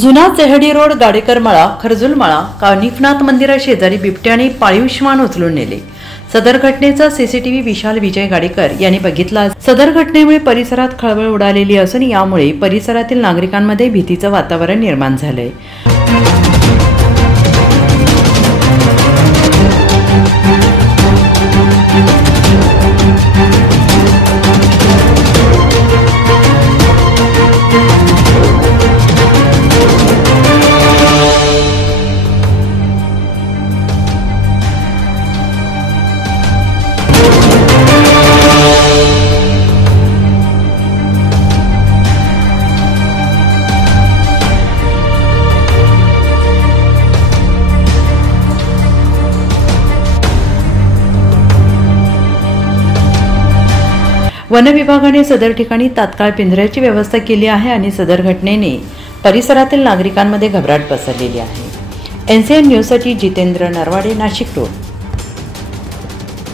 जुना चेहडी रोड गाडेकरमाळा खरजुलमाळा कानिफनाथ मंदिरा शेजारी बिबट्याने पाळीव श्वान उचलून नेले। सदर घटनेचा सीसीटीव्ही विशाल विजय गाडेकर यांनी बघितला। सदर घटनेमुळे परिसरात खळबळ उडालेली असून यामुळे परिसरातील नागरिकांमध्ये भीतीचे वातावरण निर्माण झाले। वन विभागाने सदर ठिकाणी तात्काळ पिंजऱ्याची व्यवस्था केली आहे आणि सदर घटनेने परिसरातील नागरिकांमध्ये घबराट पसरलेली आहे। NCN न्यूजसाठी जितेंद्र नरवाडे, नाशिक रोड।